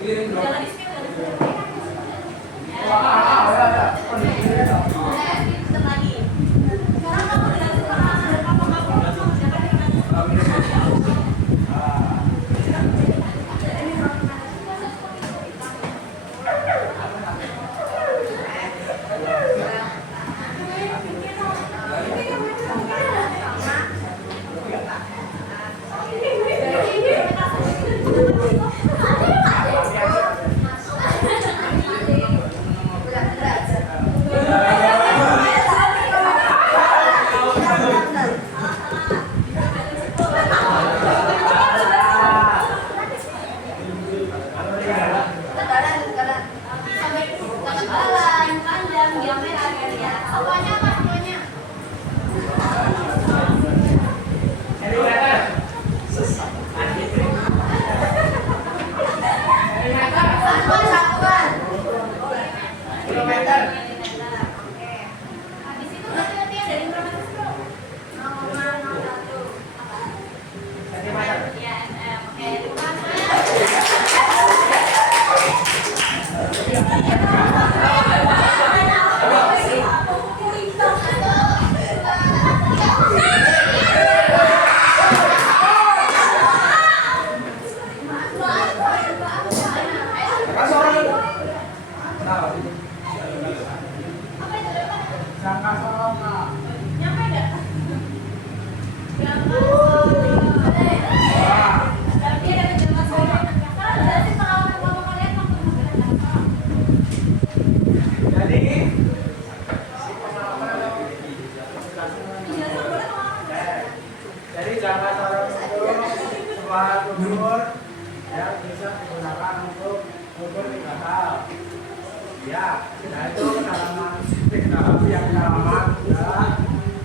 Jangan di skip, tetap lagi. Sekarang kamu dengan papa kamu siapa yang Jadi jangka sorong itu sebuah ukur yang bisa digunakan untuk ukur 3 hal. Ya, nah itu kedalaman yang kedalaman ya,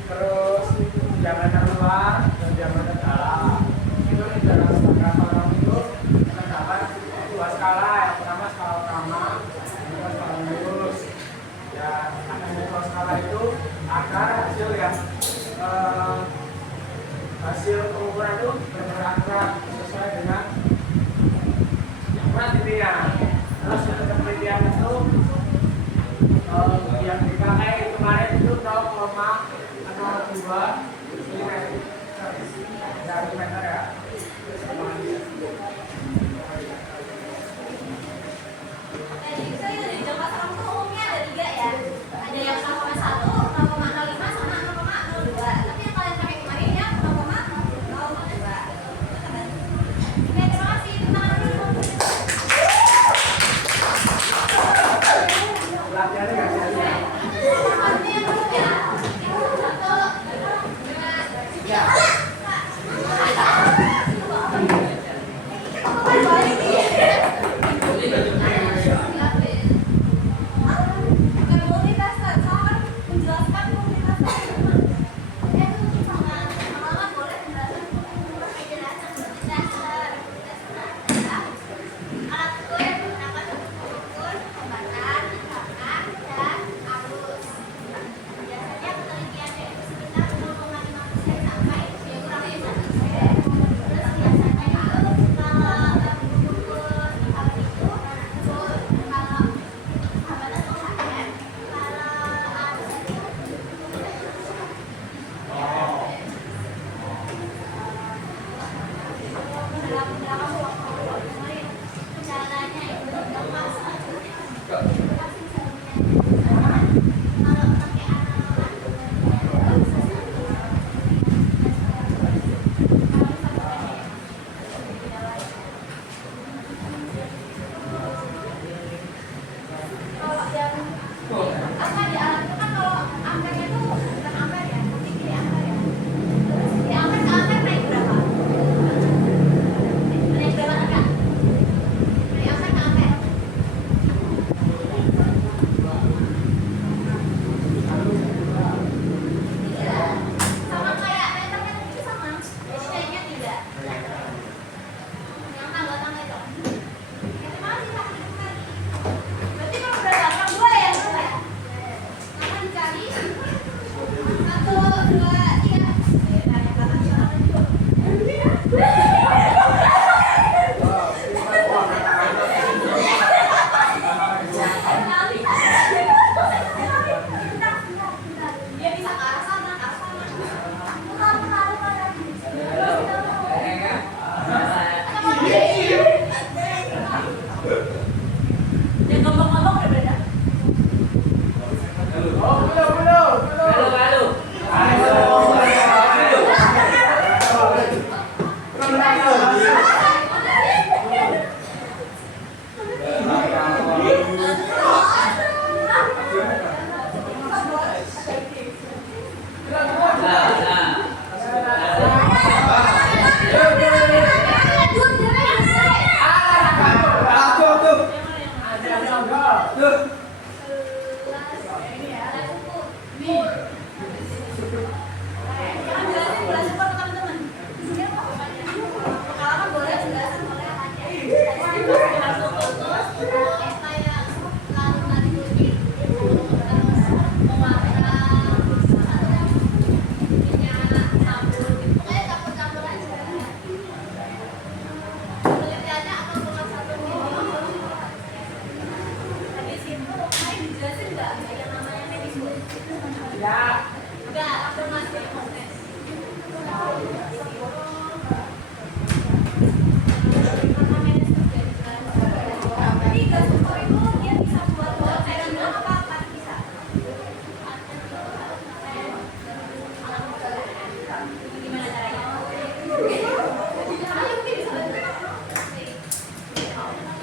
terus diameter luar dan diameter dalam. Itu di dalam jangka sorong itu terdapat 2 skala. Yang pertama skala utama, yang kedua skala lurus. Ya, adanya 2 skala itu agar hasil yang hasil pengukuran itu benar-benar sesuai dengan yang pernah dipilih. Terus untuk penelitian itu yang dipakai kemarin itu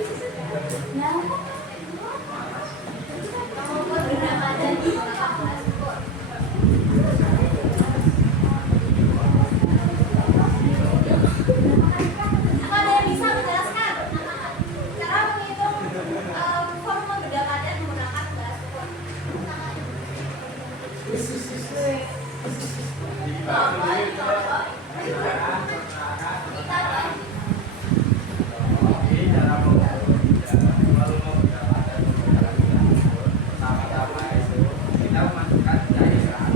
Nah, kamu buat berapa dan menggunakan gelas ukur. Apa ada yang bisa menjelaskan cara menghitung volume beda padan menggunakan gelas ukur? Pertama-tama itu kita memasukkan cairan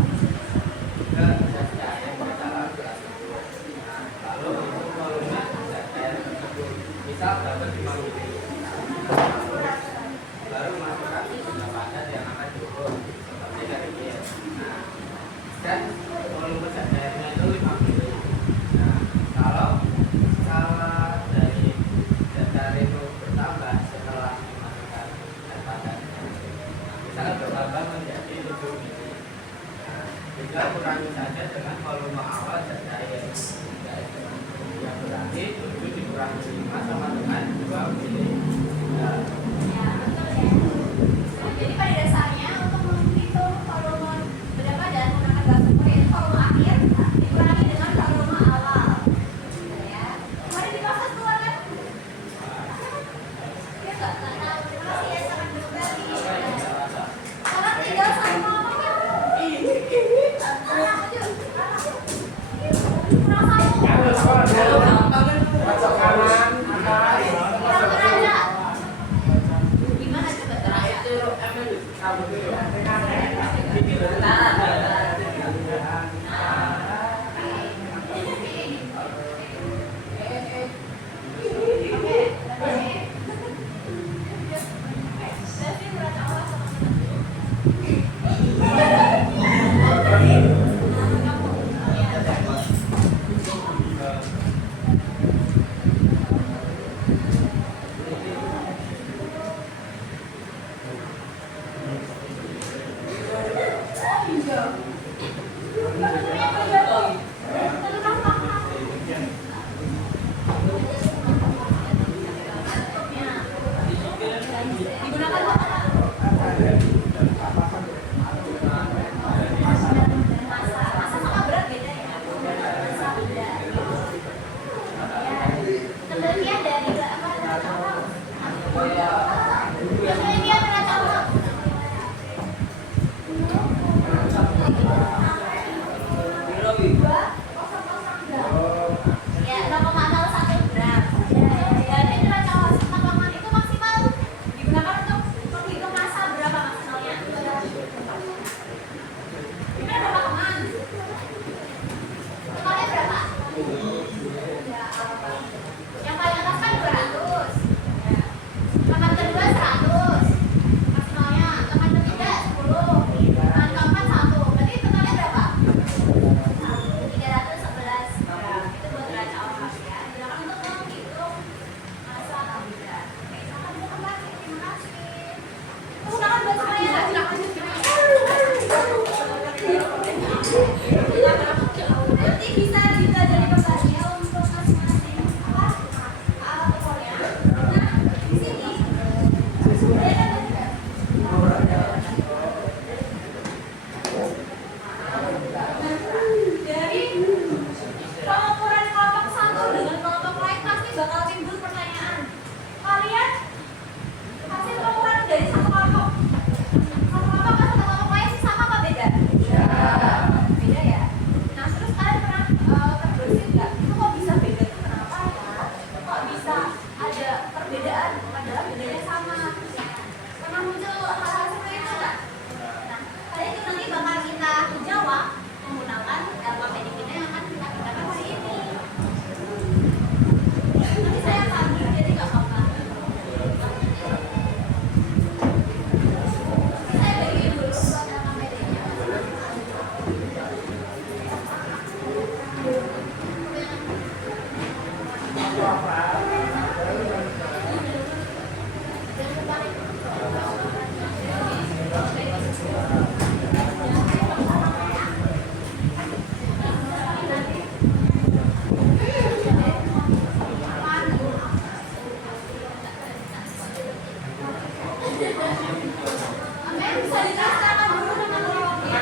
ke zat cair yang di dalam gelas tersebut. Nah, lalu itu volume zat cair tersebut misal dapat 5 ml. Baru masukkan gula padat yang akan diukur seperti dari ini. Nah, dan volume zat cairnya itu 5 ml. Nah, kalau skala dari zat cair itu bertambah setelah dimasukkan zat padatnya, misalnya bertambah menjadi 7 ml. Nah, tinggal kurangi saja dengan volume awal zat cair. Yang berarti 7 dikurangi 5 sama dengan 2 ml. Nah, Ya, betul ya. Jadi pada dasarnya untuk menghitung volume beda padan menggunakan gelas ukur yaitu volume akhir dikurangi dengan volume awal. Gitu ya. Kemarin di proses keluar kan? Ya nggak tahu. Terima kasih ya sangat berbagi. Sekarang tinggal satu ngomong ya. Anak kecil. Kurang satu. masuk kanan, Kurang teraja. Gimana coba teraja? Digunakan apa? Masa sama berat beda ya? Masa beda. Ya. Penelitian dari apa? Penelitian neraca uang. Ya, 0,01 gram. Jadi neraca uang setoran itu maksimal digunakan untuk menghitung massa berapa maksimalnya? Ini berapa teman? Temannya berapa? Yang paling atas kan 200. Teman kedua 100. Maksimalnya. Teman ketiga 10. Teman keempat 1. Berarti totalnya berapa? 311 gram. Itu buat neraca uang ya. Digunakan untuk menghitung massa benda. Oke, silakan buka lagi. Terima kasih. Silakan buat semuanya. Nanti bisa dipelajari kembali ya untuk masing-masing apa alat ukurnya. Nah, di sini dari pengukuran kelompok satu dengan kelompok lain pasti bakal timbul pertanyaan. Kalian hasil pengukuran dari satu kelompok ke satu kelompok lain sih sama apa beda? Beda ya. Nah terus kalian pernah terbersih nggak? Itu kok bisa beda itu kenapa ya? Kok bisa ada perbedaan padahal bedanya sama? Pernah muncul hal-hal seperti itu nggak? Nah kalian itu nanti bakal kita jawab menggunakan data medikina yang akan kita gunakan hari ini. Nanti saya panggil jadi nggak apa-apa. Saya bagi dulu buat data mediknya. Oke, bisa diteruskan dulu dengan kelompoknya.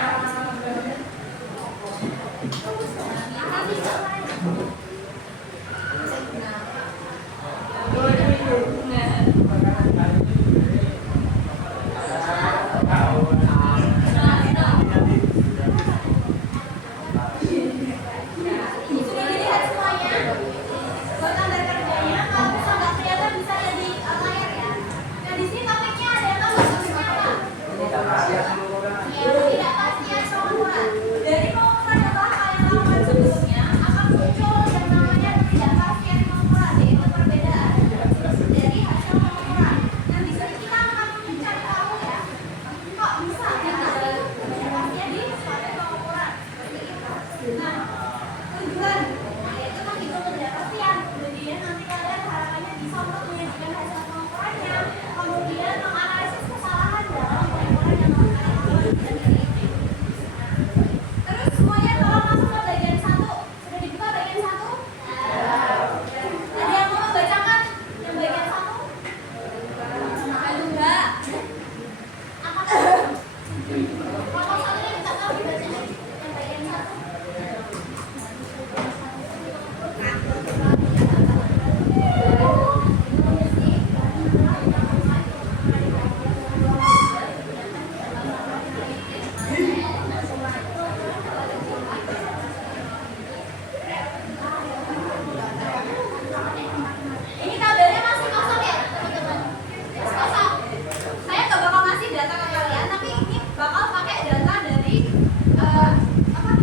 Nanti sudah dilihat semuanya. Buat gambar kerjanya, kalau misal nggak kelihatan bisa lihat di layar ya. Nah di sini topiknya ada yang tahu sebelumnya apa? Ketidakpastian pengukuran. Dari pengukuran yang telah kalian lakukan sebelumnya akan muncul yang namanya ketidakpastian pengukuran, yaitu perbedaan dari hasil pengukuran. Nah di sini kita akan mencari tahu ya, kok bisa ada ketidakpastian di suatu pengukuran seperti itu. Nah tujuan yaitu menghitung ketidakpastian. Kemudian nanti kalian harapannya bisa untuk menyajikan hasil pengukurannya, kemudian menganalisis kesalahan dalam pengukuran yang telah kalian lakukan sendiri. Terus semuanya tolong masuk ke bagian 1. Sudah dibuka bagian 1? Ada yang mau membacakan yang bagian 1? Enggak. Angkat tangan. Kalau satunya minta tolong dibaca yang bagian 1. Ini tabelnya masih kosong ya, teman-teman? Masih kosong. Saya nggak bakal ngasih data ke kalian, tapi ini bakal pakai data dari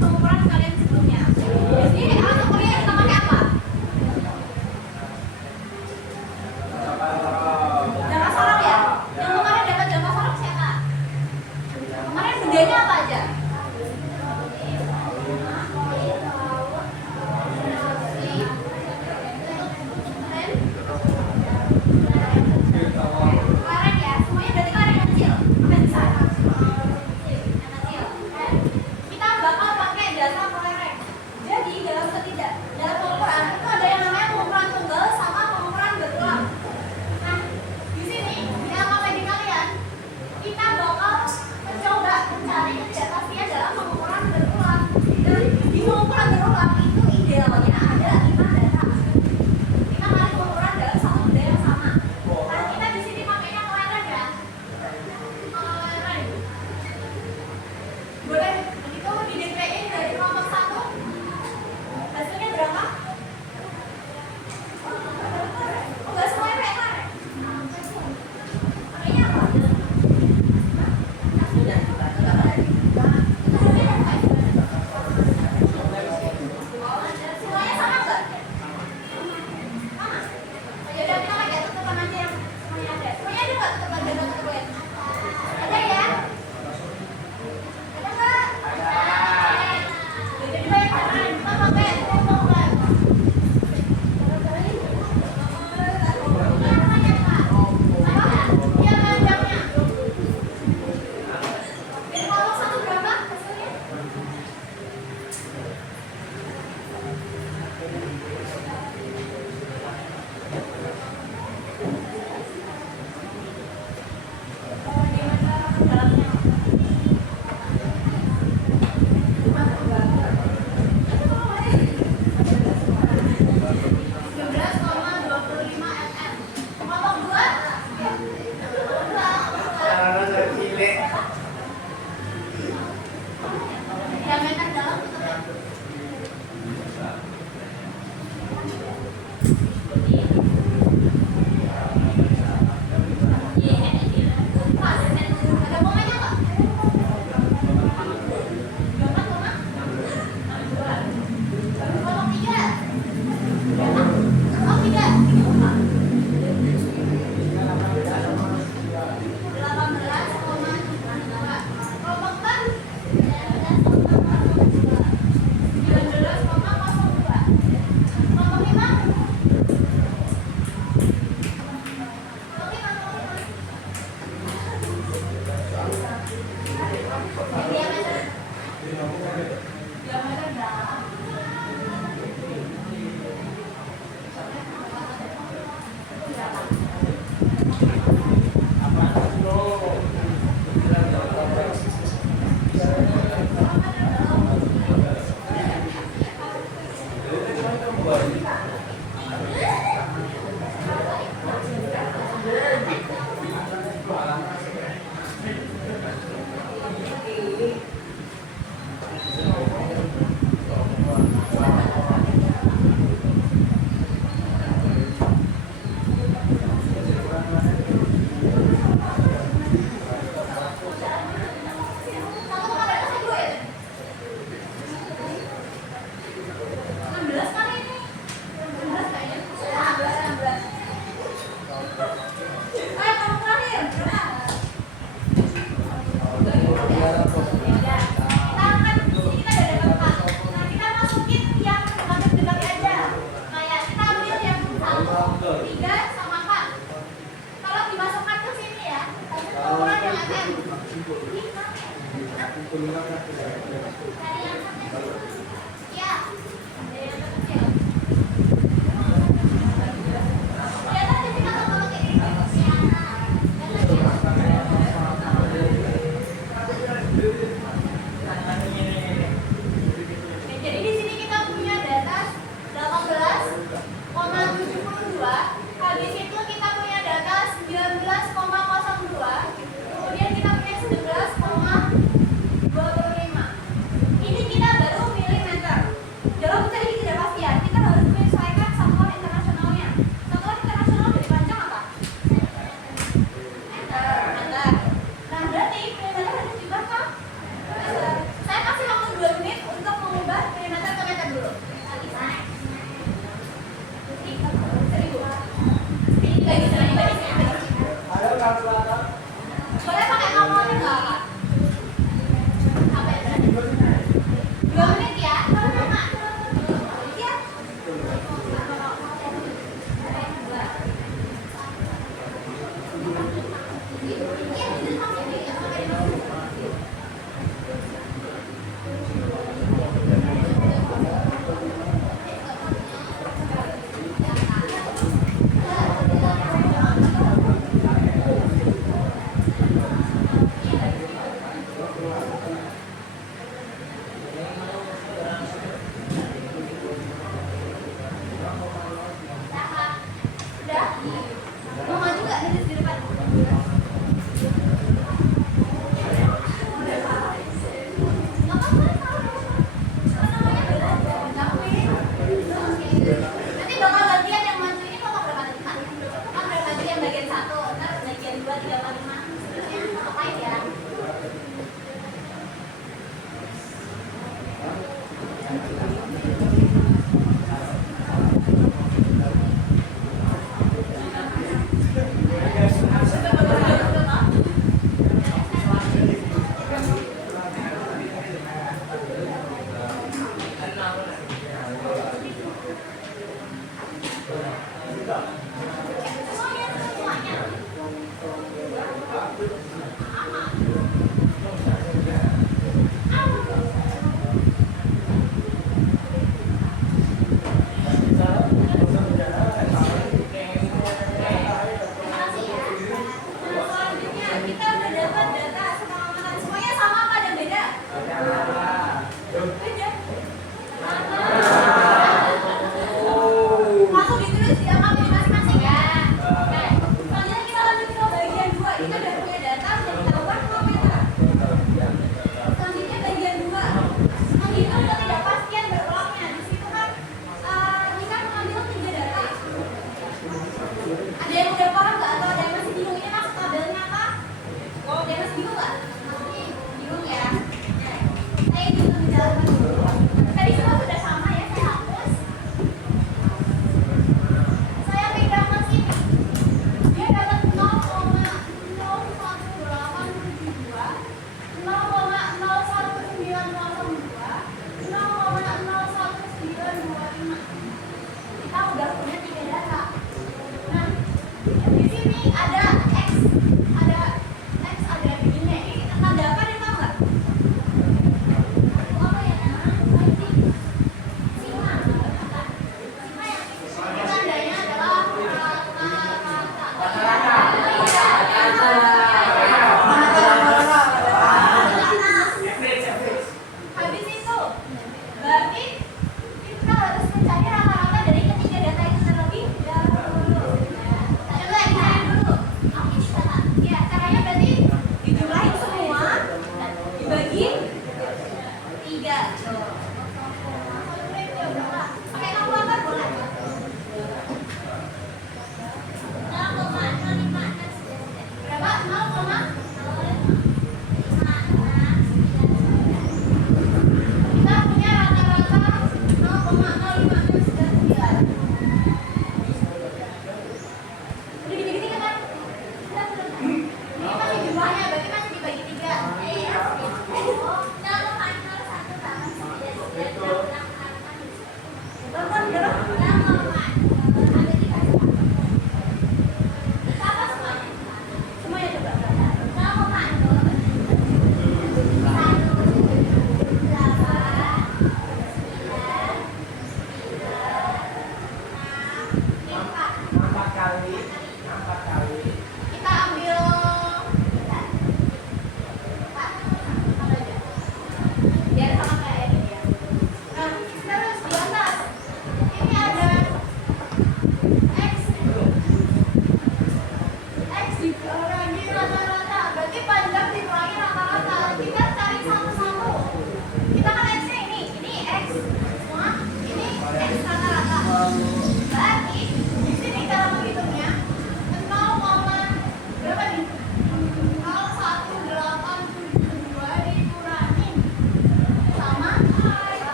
pengukuran kalian sebelumnya. Jadi untuk kuliah kita pakai apa? Jangka sorong ya. Yang kemarin dapat jangka sorong siapa? Kemarin bedanya apa aja? Kelereng ya, semuanya berarti kelereng yang kecil, apa yang besar? Yang kecil, kan? Kita bakal pakai data kelereng. Jadi dalam pengukuran itu ada yang namanya pengukuran tunggal sama pengukuran berulang. Nah, di sini di LKPD kalian kita bakal mencoba mencari ketidakpastian dalam pengukuran berulang. Dan di pengukuran berulang itu idealnya ada 5 data. 5 kali pengukuran dalam satu benda yang sama. Nah, kita di sini pakainya kelereng ya. Kelereng. Boleh begitu di DPI dari kelompok 1. Hasilnya berapa? Oh, enggak semuanya kayak kelereng. Pakainya apa? Semuanya sama enggak? Sama. Ya udah kita pakai tutupan aja yang semuanya ada. Semuanya ada nggak tutupan data tutupan? Ada ya? Ada nggak? Jadi banyak kan? Kita pakai tutupan. Ini namanya apa? Iya panjangnya. Dari kelompok 1 berapa hasilnya? Cari yang terkecil. Ya. Ada yang terkecil. Lihat aja sih kalau kayak gini. Jadi di sini kita punya data 18,72. Habis itu kita punya data 19,02. Kemudian kita punya 19,25.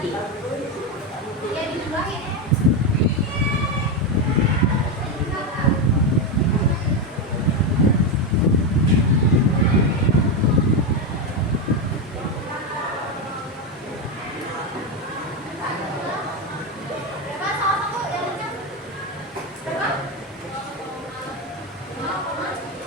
tadi. Ya dijumlahin. Berapa sama Bu yang kencang? Berapa? 0,2.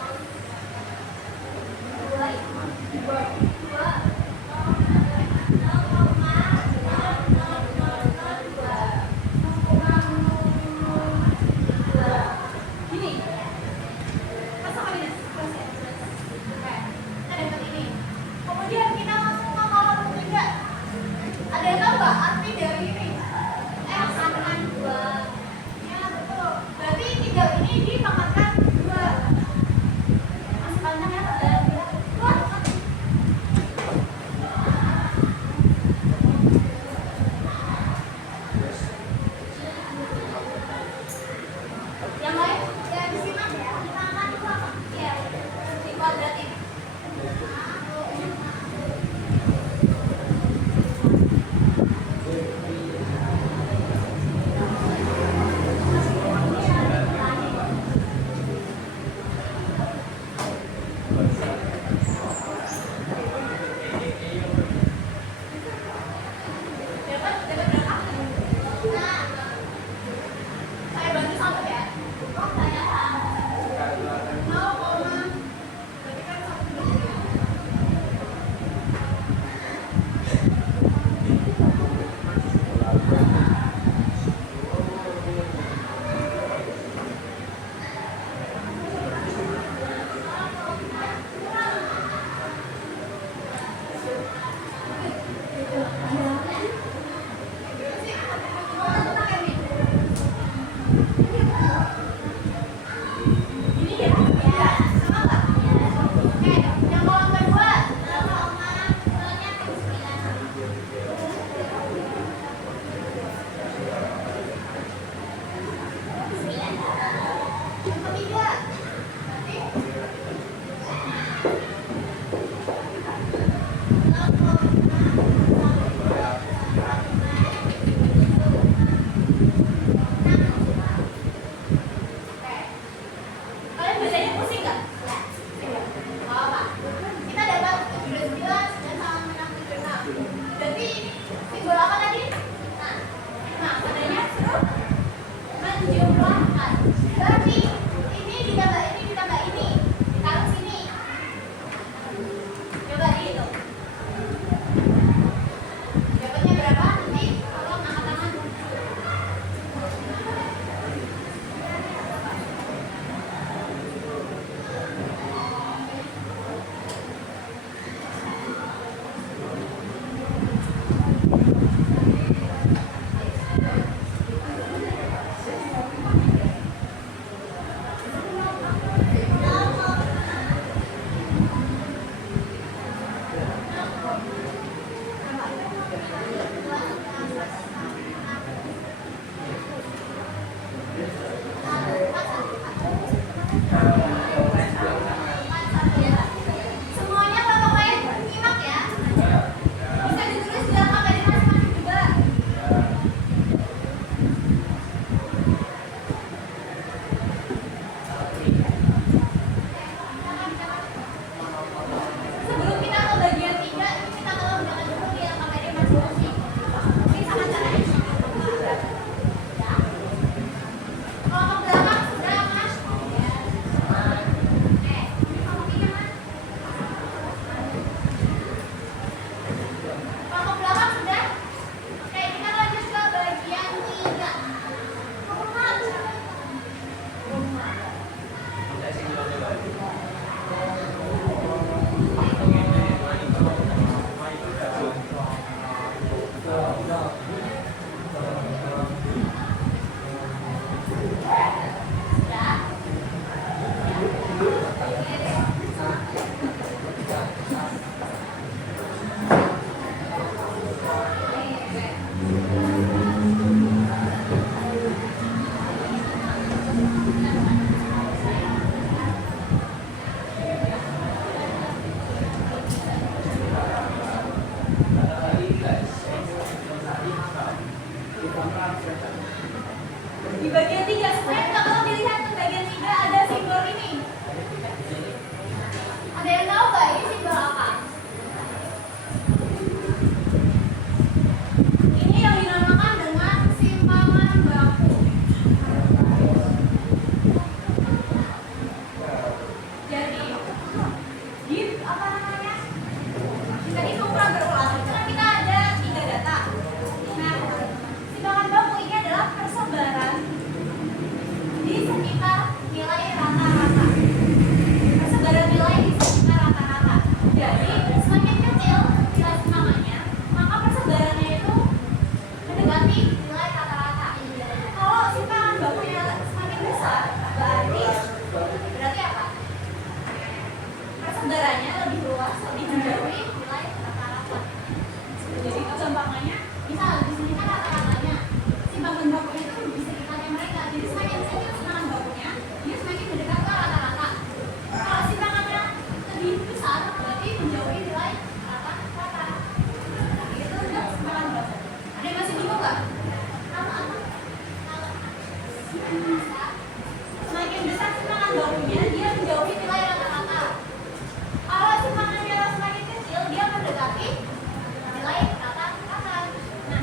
Misal di sini kan rata-ratanya simbangan bakunya itu di sekitarnya mereka. Jadi semakin kecil simbangan bakunya, dia semakin mendekat ke rata-rata. Kalau simbangannya lebih besar, berarti menjauhi nilai rata-rata. Itu udah simbangan baku. Ada yang masih bingung nggak? Semakin besar simbangan bakunya, dia menjauhi nilai rata-rata. Kalau simbangannya semakin kecil, dia mendekati nilai rata-rata. Nah,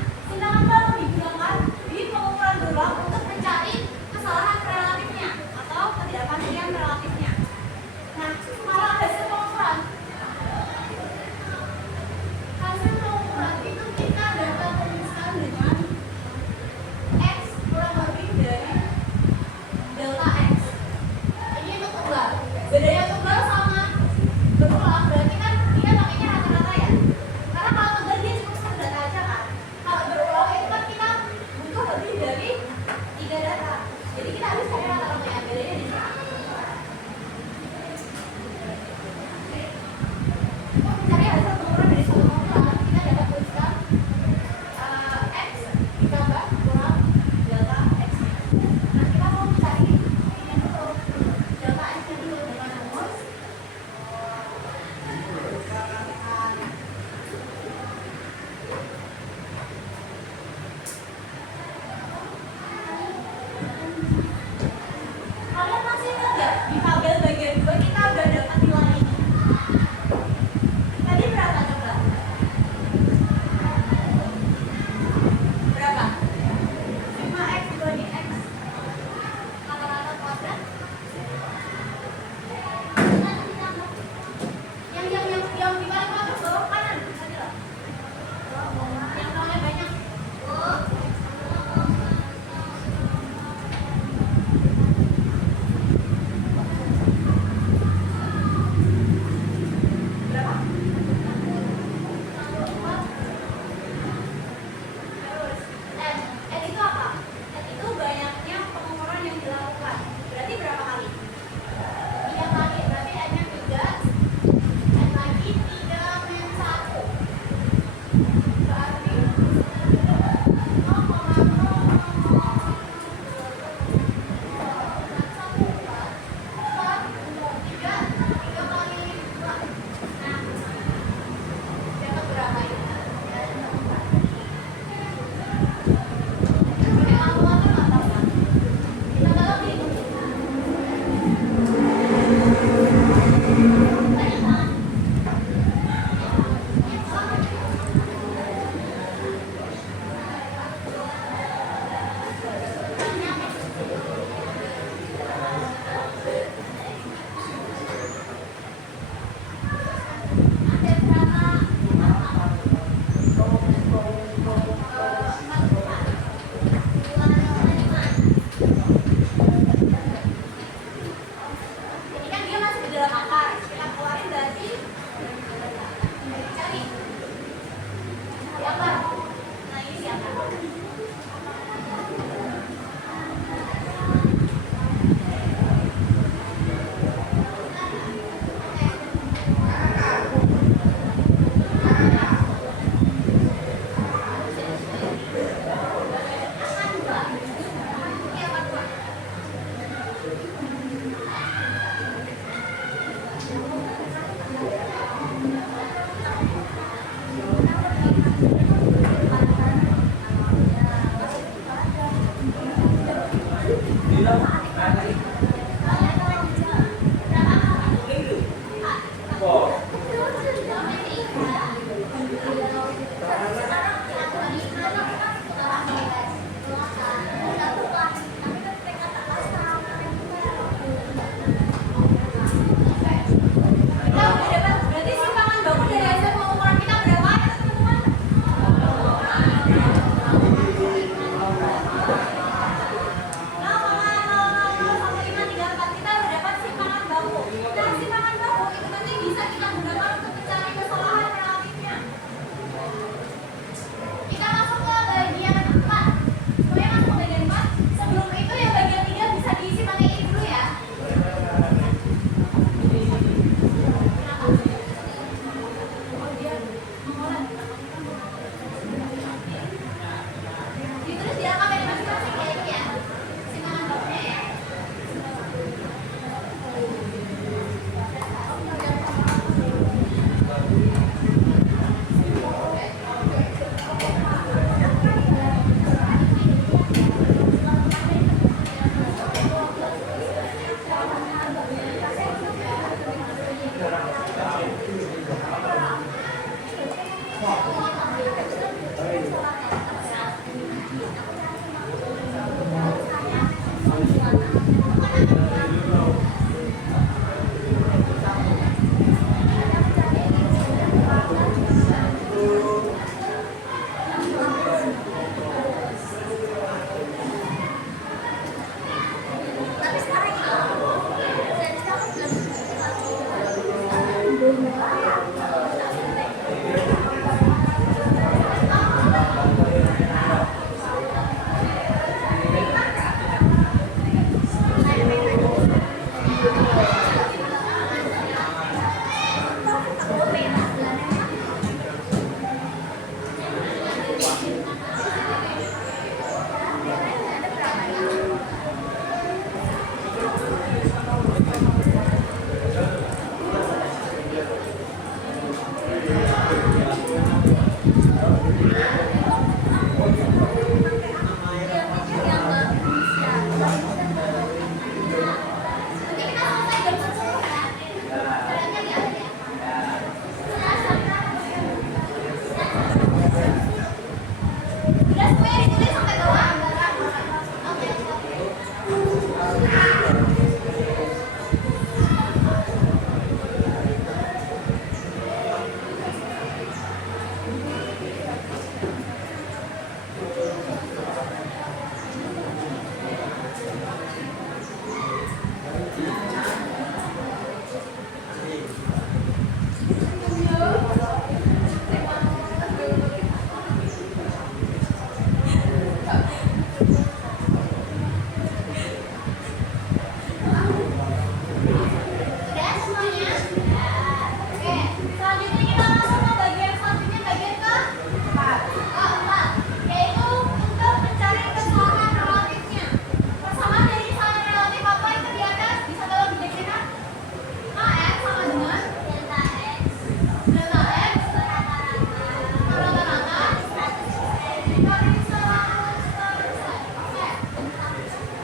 dikali 100%. Oke.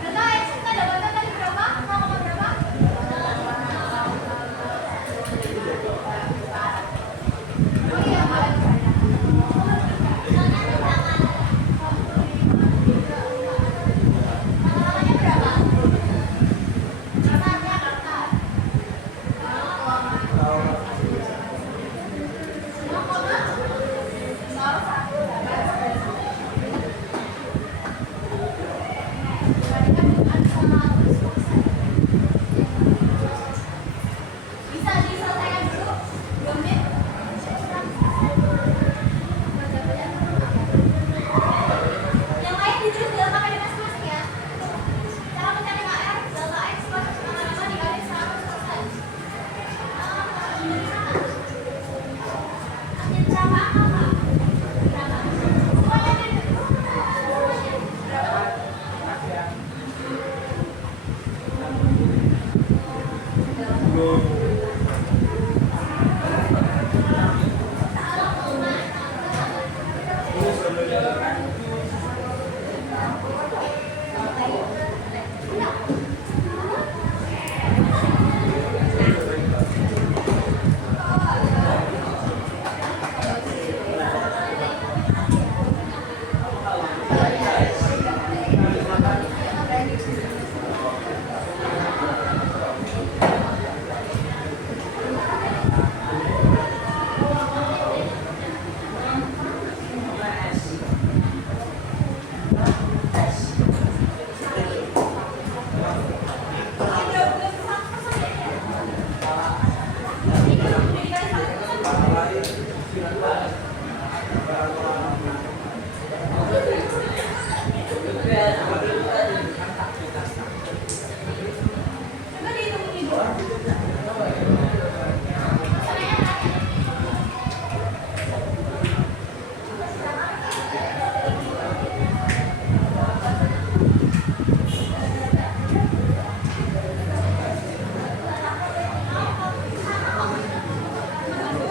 Berarti X kita dapatkan tadi berapa? 0, berapa? Oh iya, Mbak. Lama-lamanya berapa? Kakaknya kakak. 0,01. Bisa diselesaikan dulu 2 menit. Yang lain ditulis dalam pakai masing-masing ya. Cara mencari KR delta X lama-lama dikali 100%. Dari sana. Hasil berapa apa? Berapa? Semuanya dari semuanya. Berapa? Makasih ya. Coba dihitung ibu.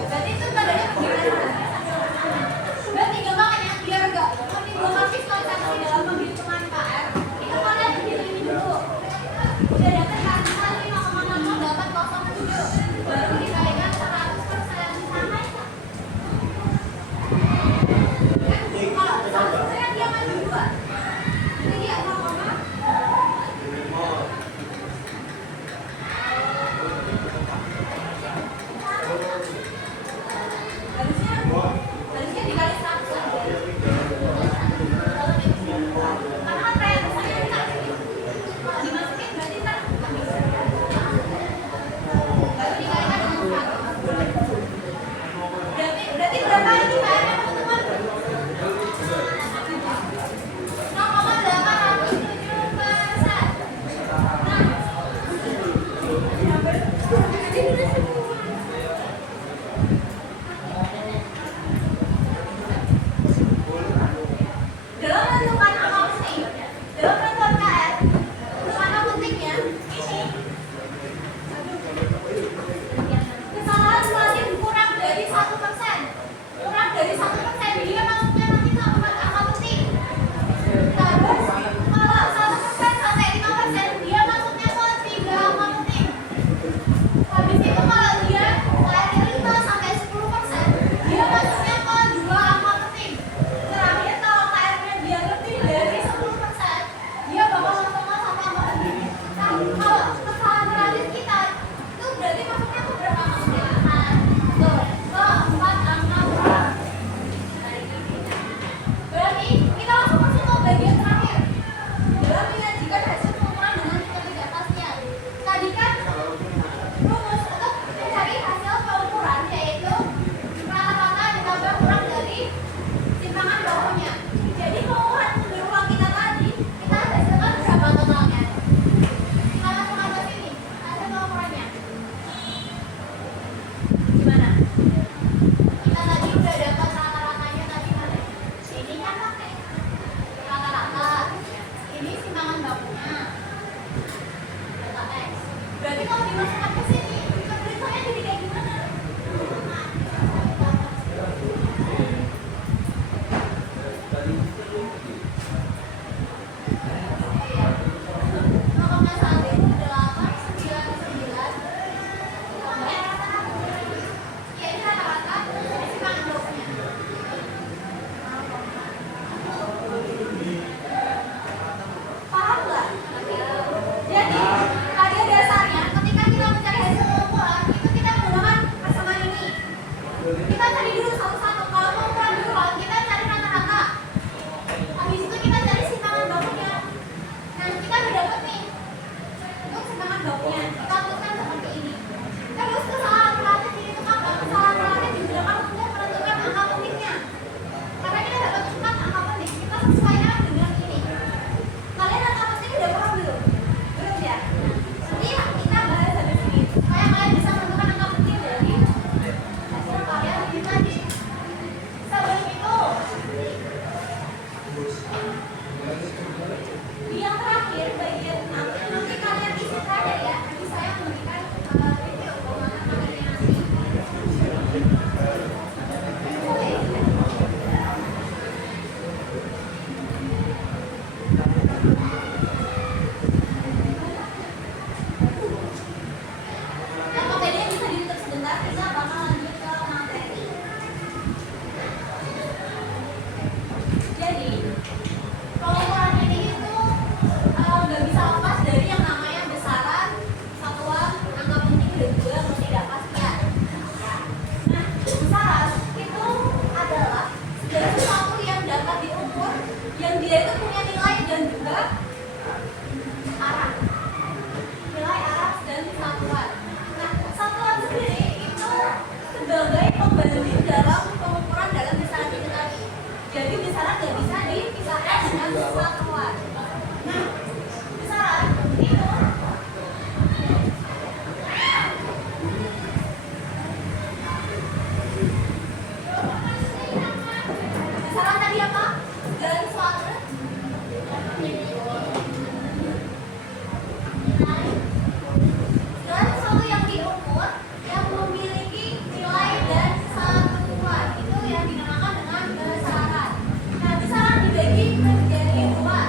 Berarti itu tandanya bagaimana? Berarti gampang ya, biar enggak menimbulkan konsepsi dalam penghitungan KR. Itu kalian hitung ini dulu. Udah dapat kan? Misalnya 5,6 dapat 0,7. Baru dikalikan 100%. Sama ya? Kan kalau 100% dia masih 2. Jadi dia 0, harusnya dikali 100 aja. Karena kan realisasinya dikasih. Kalau dimasukin berarti ntar habis. Baru dikalikan dengan 100. Berarti berapa ini KR-nya teman-teman? 0,870%. Dalam menentukan angka penting, dalam menentukan KR, untuk angka pentingnya ini kesalahan relatif kurang dari 1%. Kurang dari 1% dia masuknya nanti sama angka penting. Terus kalau 1% sampai 5% dia masuknya ke 3 angka penting. Habis itu kalau dia KR 5 sampai 10% dia masuknya ke 2 angka penting. Terakhir kalau KR-nya dia lebih dari 10% dia bakal masuk ke satu angka penting. Nah, kalau kesalahan relatif kita itu berarti masuknya ke berapa angka penting? Tuh, ke 4 angka penting. Berarti kita langsung masuk ke bagian terakhir. Dalam menyajikan hasil pengukuran dengan ketidakpastian. Tadi kan rumus untuk mencari hasil pengukuran yaitu rata-rata ditambah kurang dari simpangan bawahnya. Jadi pengukuran berulang kita tadi kita hasilkan berapa totalnya? Sama-sama ke sini hasil pengukurannya. Gimana? Kita tadi udah dapat rata-ratanya tadi mana? Ini kan pakai rata-rata. Ini simpangan bawahnya. Delta X. Berarti kalau dimasukkan ke sini, keputusannya jadi kayak gimana? sesuaikan dengan ini. Kalian angka penting udah paham belum? Belum ya? Nanti kita bahas habis ini supaya kalian bisa menentukan angka penting dari hasil kalian di tadi. Sebelum itu, di yang terakhir bagian 6 nanti kalian isi kader ya. Nanti saya memberikan review bagaimana kadernya nanti. Oke. Yang KPD bisa ditutup sebentar, kita bakal lanjut ke materi. Jadi, pengukuran ini itu nggak bisa lepas dari yang namanya besaran, satuan, angka penting dan juga ketidakpastian. Nah, besaran itu adalah segala sesuatu yang dapat diukur, yang dia itu punya nilai dan juga arah. Nilai, arah, dan satuan. Nah, satuan sendiri itu sebagai pembanding dalam pengukuran dalam besaran itu tadi. Jadi besaran nggak bisa dipisahkan dengan satuan. Nah, besaran itu besaran tadi apa? Segala sesuatu segala sesuatu yang diukur yang memiliki nilai dan satuan itu yang dinamakan dengan besaran. Nah, besaran dibagi menjadi dua,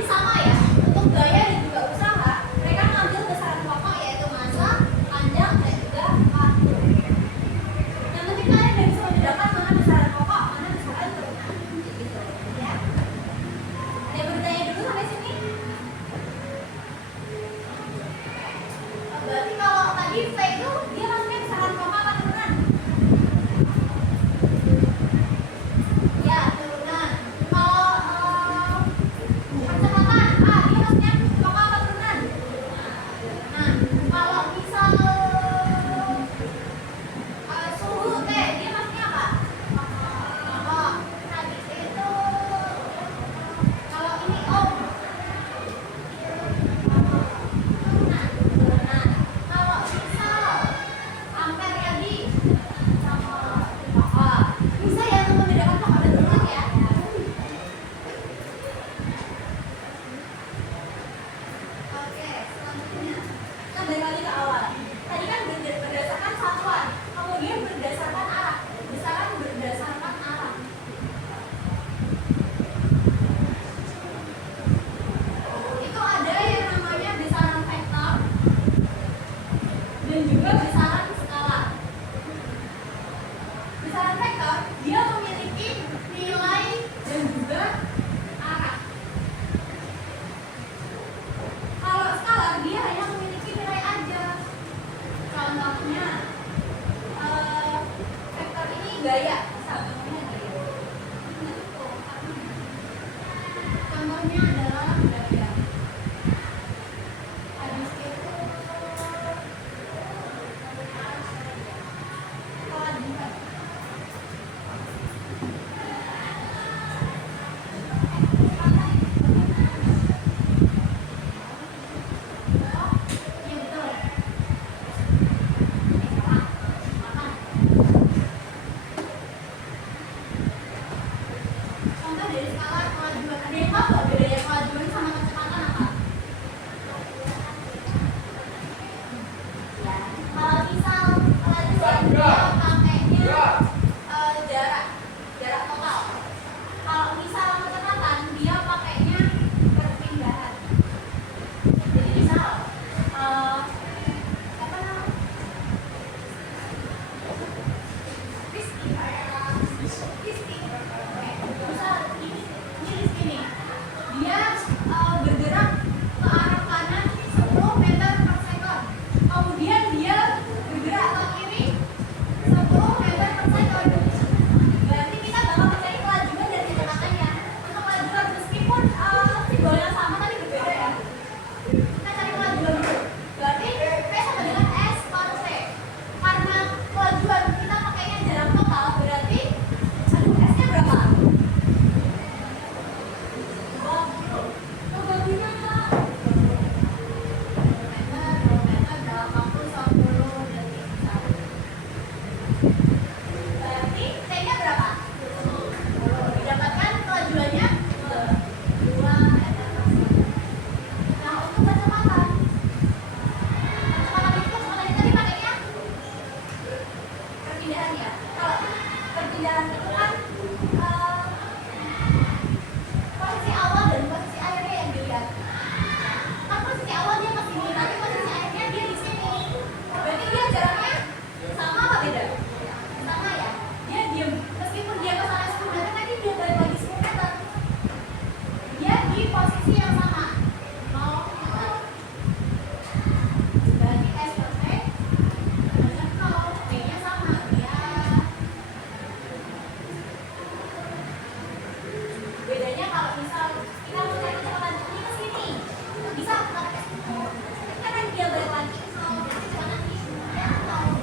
Jadi sama ya, untuk gaya dan juga usaha, mereka ngambil besaran pokok yaitu massa, panjang, dan juga waktu. Yang penting kalian udah bisa membedakan mana besaran pokok, mana besaran turunan. Gitu ya. Ada yang bertanya dulu sampai sini? Berarti kalau tadi V itu dia maksudnya besaran pokok apa turunan? Ya, turunan. Kalau percepatan A, dia maksudnya pokok apa turunan? Nah, kalau misal suhu T, dia maksudnya apa? Pokok. Habis itu kalau ini ohm, turunan. Kalau misal ampere ya di sama pokok. Bisa ya untuk membedakan pokok dan turunan ya. Oke, selanjutnya kita balik lagi ke awal. Tadi kan berdasarkan satuan, kemudian berdasarkan arah. Misalkan berdasarkan arah. Itu ada yang namanya besaran vektor dan juga besaran skala. Besaran vektor dia memiliki nilai dan juga arah. Kalau skalar dia hanya memiliki nilai aja. Contohnya vektor ini gaya, contohnya gaya. Contohnya adalah gaya. Habis itu kelanjutan. Iya betul. Contoh dari skala kelajuan. Ada yang tahu nggak bedanya kelajuan sama kecepatan apa? Ya, kalau misal kelajuan dia pakainya jarak total. Kalau misal kecepatan dia pakainya perpindahan. Jadi misal apa namanya? Rizky. Oke. Misal ini Rizky nih. Dia bergerak ke arah kanan 10 meter per sekon. Kemudian dia bergerak ke kiri 10 meter per sekon. Berarti kita bakal mencari kelajuan dan kecepatannya. Untuk kelajuan meskipun simbolnya sama tapi berbeda ya. Kita cari kelajuan dulu. Berarti P sama dengan S per C. Karena kelajuan kita pakainya jarak total, berarti S-nya berapa? 20. Coba gimana? Meter dalam waktu 10 detik. Berarti T-nya berapa? 10. Didapatkan kelajuannya 2 meter per second. Nah, untuk kecepatan itu kecepatan tadi pakainya perpindahan ya. Kalau perpindahan itu kan posisi awal dan posisi akhirnya yang dilihat. Kan posisi awal dia ke sini, tapi posisi akhirnya dia di sini. Berarti dia jaraknya sama apa beda? Sama ya. Dia diam. Meskipun dia ke sana 10 meter, tapi dia balik lagi 10 meter. Dia di posisi yang sama. 0 meter. Berarti S per T dengan 0. T-nya sama. Dia bedanya kalau misal kita mau cari kecepatan ini ke sini, bisa kita pakai 10. Kan dia balik lagi ke 0. Berarti kecepatan ini ya 0.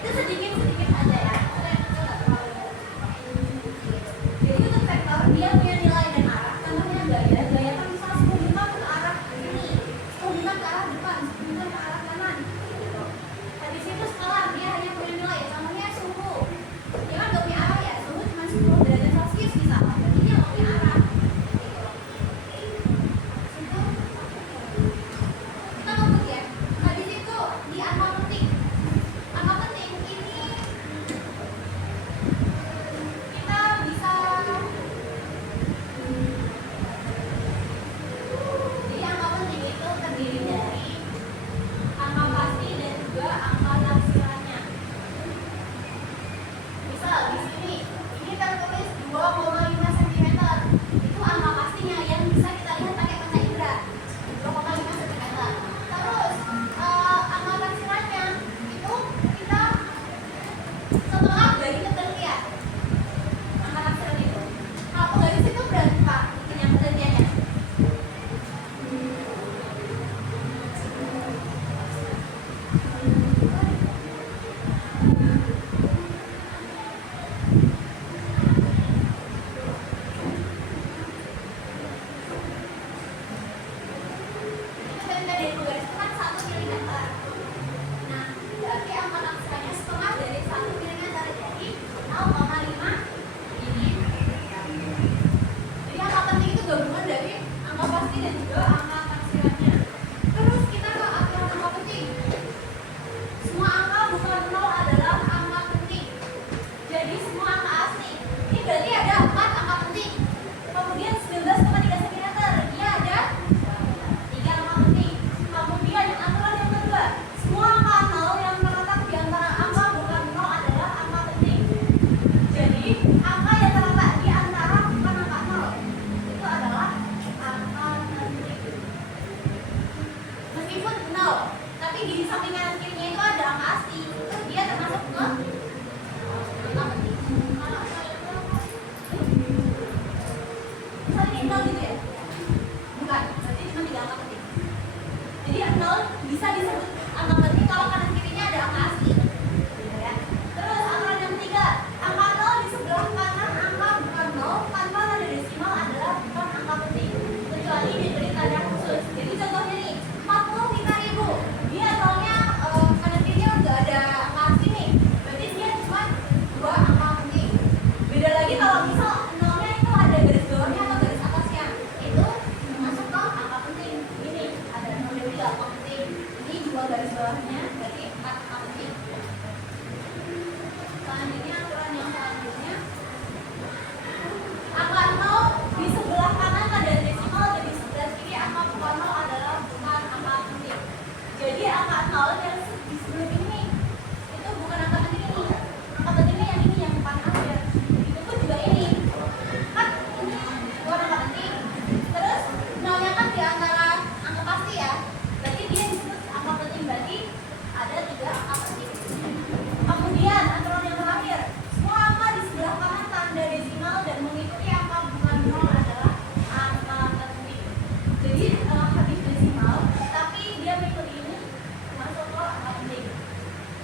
Itu sedikit aja ya. Jadi untuk vektor dia punya nilai dan arah. Contohnya gaya. Gaya kan misal 10 bintang ke arah sini, 10 bintang ke arah depan, 10 bintang ke arah kanan. Habis itu skala dia hanya punya nilai. Contohnya suhu. Dia kan nggak punya arah ya. Suhu cuma 10 derajat Celcius misal. Berarti dia nggak punya arah. Itu kita ngebut ya. Habis itu di angka penting. Angka penting ini kita kanan kirinya itu ada angka asli, itu dia termasuk ke angka penting. Misalnya ini 0 gitu ya? Bukan, berarti cuma 3 angka penting. Jadi 0 bisa disebut angka penting kalau kanan kirinya ada angka asli. Gitu ya. Terus aturan yang ketiga, angka 0 di sebelah kanan angka bukan 0 tanpa tanda desimal adalah bukan angka penting, kecuali diberi tanda khusus. Jadi contohnya nih, 45.000. Dia nolnya kanan kirinya udah ada angka asli nih. Berarti dia cuma 2 angka penting. Beda lagi kalau misal nolnya itu ada garis bawahnya atau garis atasnya. Itu masuk ke angka penting. Ini ada 0 dan 3 angka penting. Ini juga garis bawahnya berarti 4 angka penting. Selanjutnya aturan yang selanjutnya, angka 0 di sebelah kanan tanda desimal dan di sebelah kiri angka bukan 0 adalah bukan angka penting. Jadi angka 0 yang di sebelah ini itu bukan angka penting ini. Angka pentingnya yang ini yang depan aja. Itu pun juga ini. Kan ini bukan angka penting. Terus nolnya kan di antara angka pasti ya. Berarti dia disebut angka penting, berarti ada 3 angka penting. Kemudian aturan yang terakhir, semua angka di sebelah kanan tanda desimal dan mengikuti angka bukan 0 adalah angka penting. Jadi habis desimal, tapi dia mengikuti ini masuk ke angka penting.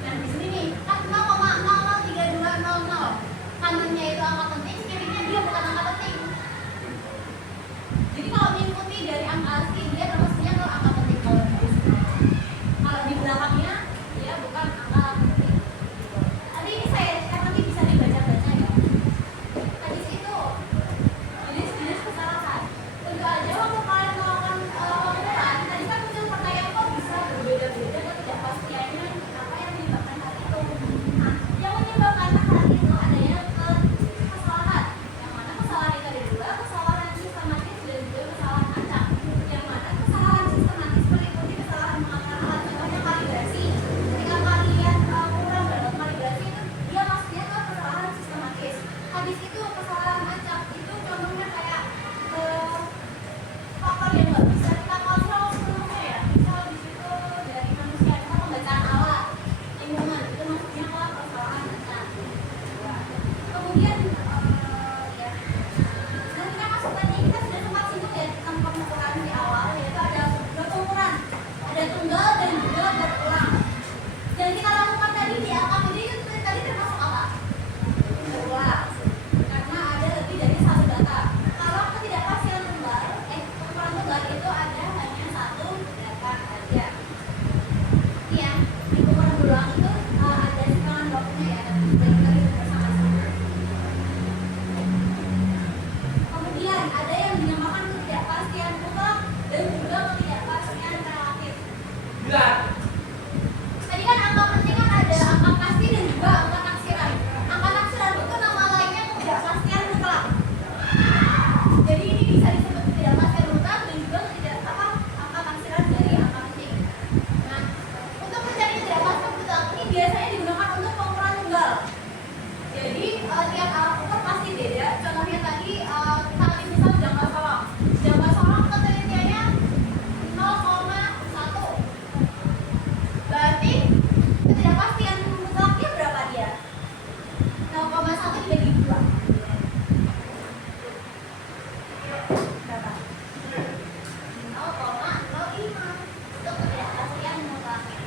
Nah di sini nih kan 0,003200, kanannya itu angka penting, kirinya dia bukan angka penting. Jadi kalau mengikuti dari angka asli dia termasuknya ke angka penting kalau di desimal. Kalau di belakangnya dia bukan angka penting. Tadi ini nanti bisa dibaca-baca ya. Tadi itu jenis-jenis kesalahan. Tentu aja waktu kalian melakukan pengumpulan, tadi kan muncul pertanyaan kok bisa berbeda-beda ketidakpastiannya apa yang menyebabkan hal itu. Nah, yang menyebabkan hal itu adanya kesalahan. Yang mana kesalahan itu ada 2, kesalahan sistematis dan juga kesalahan acak. Yang mana kesalahan sistematis meliputi kesalahan mengenal alat, contohnya kalibrasi. Ketika kalian kurang dalam kalibrasi itu dia masuknya ke kesalahan sistematis. Habis itu kesalahan acak itu contohnya kayak faktor yang nggak bisa kita kontrol sepenuhnya ya. Misal di situ dari manusia kita pembacaan alat lingkungan itu masuknya ke kesalahan acak. Kemudian ya nanti kita masuk tadi kita sudah sempat singgung ya tentang pengukuran di awal, yaitu ada pengukuran, ada tunggal dan juga berulang. Dan kita lakukan tadi di angka penting itu tadi termasuk apa? Berulang. Karena ada lebih dari 1 data. Kalau ketidakpastian tunggal, pengukuran tunggal itu ada hanya 1 data saja. Iya, di pengukuran berulang itu ada silangan waktunya ya, dan kita hitung bersama-sama. Kemudian ada yang dinamakan ketidakpastian mutlak dan juga ketidakpastian relatif. Tadi kan angka penting kan ada angka pasti dan juga angka taksiran. Angka taksiran itu nama lainnya ketidakpastian mutlak. Jadi ini bisa disebut ketidakpastian mutlak dan juga angka taksiran dari angka penting. Nah, untuk mencari ketidakpastian mutlak ini biasanya digunakan untuk pengukuran tunggal. Jadi tiap alat ukur pasti beda. Contohnya tadi tadi misal jangka sorong. Jangka sorong ketelitiannya 0,1. Berarti ketidakpastian mutlaknya berapa dia? 0,1 dibagi 2. Berapa? 0,05. Itu ketidakpastian mutlaknya.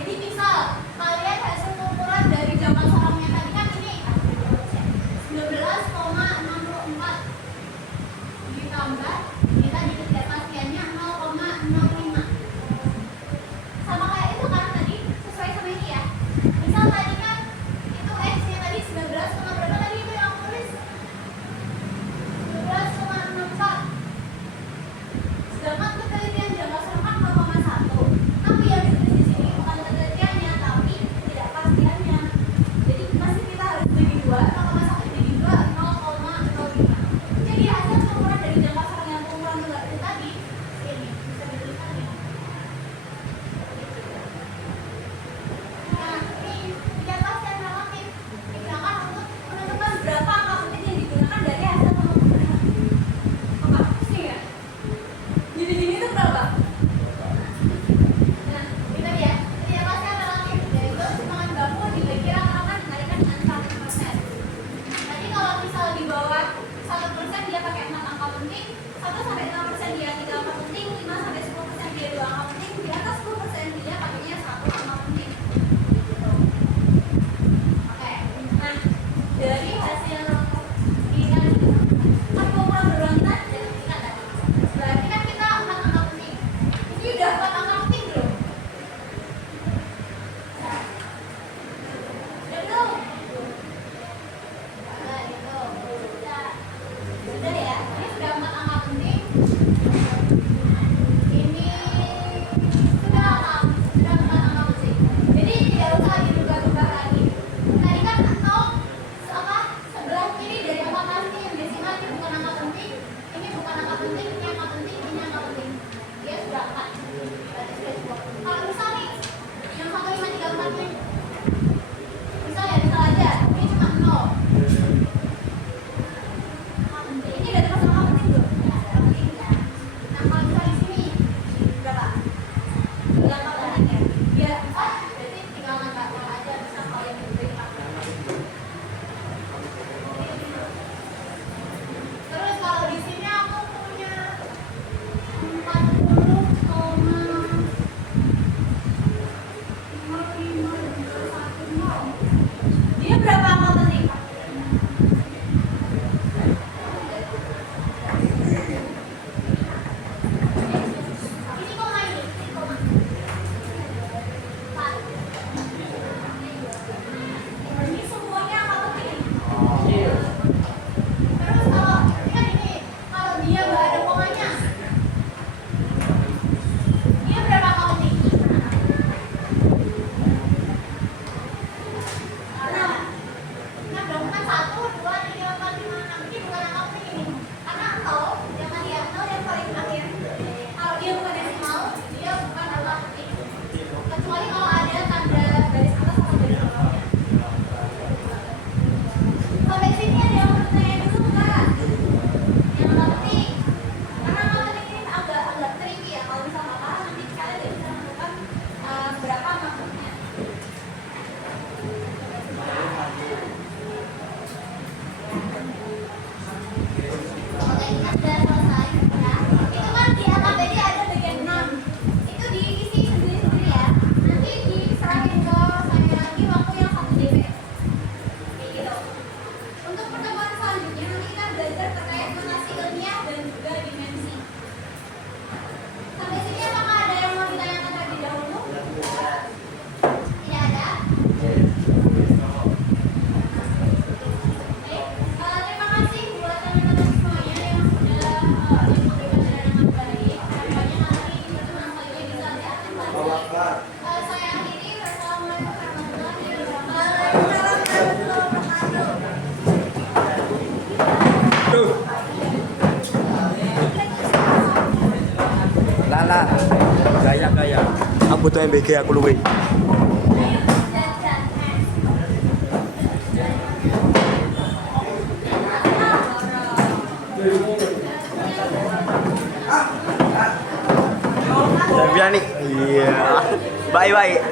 Jadi misal kalian hasil pengukuran dari jangka sorongnya tadi kan ini 19,64 ditambah ini tadi ketidakpastiannya 0,05. Sama kayak itu kan tadi sesuai sama ini ya. Misal tadi kan itu X-nya tadi 19, berapa tadi itu yang aku tulis? 19,64. Sedangkan ketelitian jangka sorong kan 0,1. Tapi yang ditulis di sini bukan ketelitiannya, tapi Dia berapa angkatan nih? Ini koma ini, koma. 4. Ini semuanya angkatan ini. Iya. Terus kalau ini kan ini, kalau dia nggak ada komanya, dia berapa angkatan nih? Nah, nah dong kan 1, 2, 3, 4, 5, 6 ini bukan angka ini. Karena nol, yang tadi ya, nol yang paling akhir. Kalau dia bukan desimal, dia bukan angka penting. Kecuali kalau ada tanda garis atas sama garis bawahnya. Sampai sini ada yang mau tanya dulu nggak? Yang nggak penting. Karena angka penting ini agak tricky ya. Kalau misalnya nggak paham, nanti kalian tidak bisa menemukan berapa maksudnya. Oke, kita sudah selesai ya. Itu kan di AKBD ada bagian 6. Itu diisi sendiri-sendiri ya. Nanti diserahin ke saya lagi waktu yang 1 DP. Kayak gitu. Untuk pertemuan selanjutnya nanti kita belajar terkait notasi ilmiah dan juga dimensi. Sampai sini apakah ada yang mau ditanyakan terlebih dahulu? Tidak ada? Baik, terima kasih buat teman-teman semuanya yang sudah memberikan dengan baik. Harapannya nanti pertemuan selanjutnya bisa diatur lagi. Saya akhiri. Wassalamualaikum warahmatullahi wabarakatuh. Waalaikumsalam warahmatullahi Lala, gaya. Aku butuh MBG aku luwe. Biar nih. Iya. Bye.